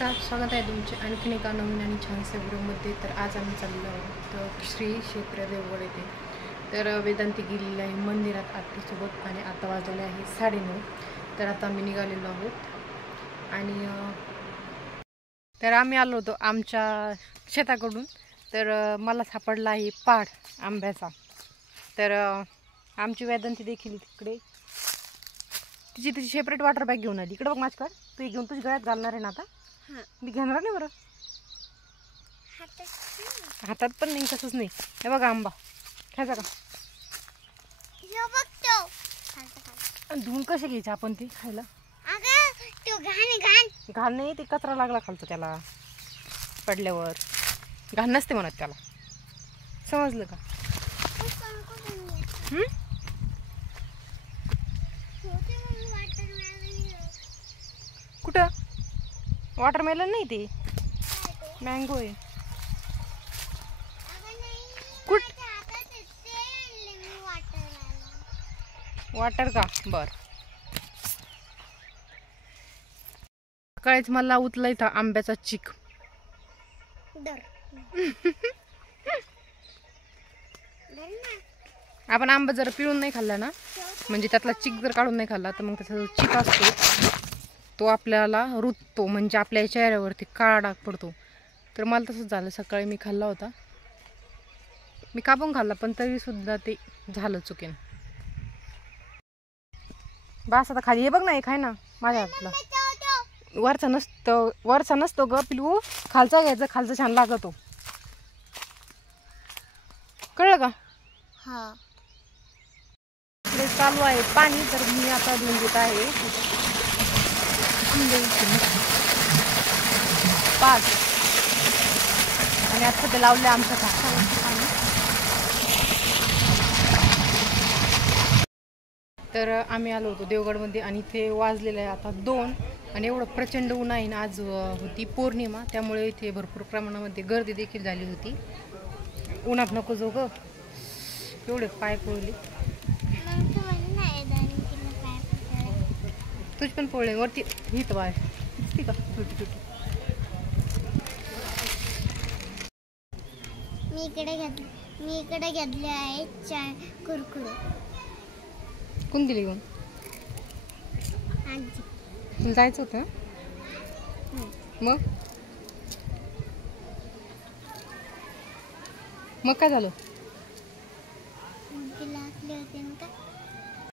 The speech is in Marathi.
नमस्कार, स्वागत आहे तुमचे आणखीन एका नवीन आणि छानशा व्हिडिओमध्ये. तर आज आम्ही चाललो आहोत तर श्री क्षेत्र देवगड येथे. तर वेदांती गेलेली आहे मंदिरात आरतीसोबत आणि आता वाजलेले आहे 9:30. तर आता आम्ही निघालेलो आहोत आणि तर आम्ही आलो होतो आमच्या शेताकडून. तर मला सापडला आहे पाड आंब्याचा. तर आमची वेदांती देखील तिकडे तिची सेपरेट वॉटर बॅग घेऊन आली. इकडे बघ माझ्याकडे, तू घेऊन तुझ्या गळ्यात घालणार आहे ना आता. मी घेणार नाही बरं, हातात पण नाही, कसंच नाही. हे बघा आंबा खायचा का? धुवून कसे घ्यायचे आपण ते खायला? घाण नाही, ते कचरा लागला खालतो त्याला पडल्यावर. घाण नसते म्हणत त्याला, समजलं का? कुठं वॉटरमेलन नाही, ते मँगो आहे. कुठ वाटर का? बर. सकाळीच मला उचलायचा आंब्याचा चिक. आपण आंबा जर पिळून नाही खाल्ला ना, म्हणजे त्यातला चिक जर काढून नाही खाल्ला, तर मग त्याचा जो चिक असतो तो आपल्याला रुततो, म्हणजे आपल्या चेहऱ्यावरती काळा डाग पडतो. तर मला तसंच झालं. सकाळी मी खाल्ला होता, मी कापून खाल्ला, पण तरी सुद्धा ते झालं चुकीनं. बास आता खाली. हे बघ ना, एक आहे ना माझ्या हातला. वरचा नसतो ग पिलू, खालचा घ्यायचा, खालचा छान लागतो. कळलं का? हा. चालू आहे पाणी, तर मी आता धुवून घेत आहे 5 आणि आता सध्या लावले आमच्या पाणी. तर आम्ही आलो होतो देवगडमध्ये आणि इथे वाजलेलं आहे आता 2 आणि एवढं प्रचंड ऊन आहे ना. आज होती पौर्णिमा, त्यामुळे इथे भरपूर प्रमाणामध्ये गर्दी देखील झाली होती. उन्हात नको जो ग, एवढे पाय पोळले. तुझ पण पोळले वरती हित बाय का छोटी छोटी. मी इकडे घेतले आहे कुरकुरे. कोण दिली घेऊन? आजी. तुला जायचं होतं मग काय झालं? तिला असले होते ना का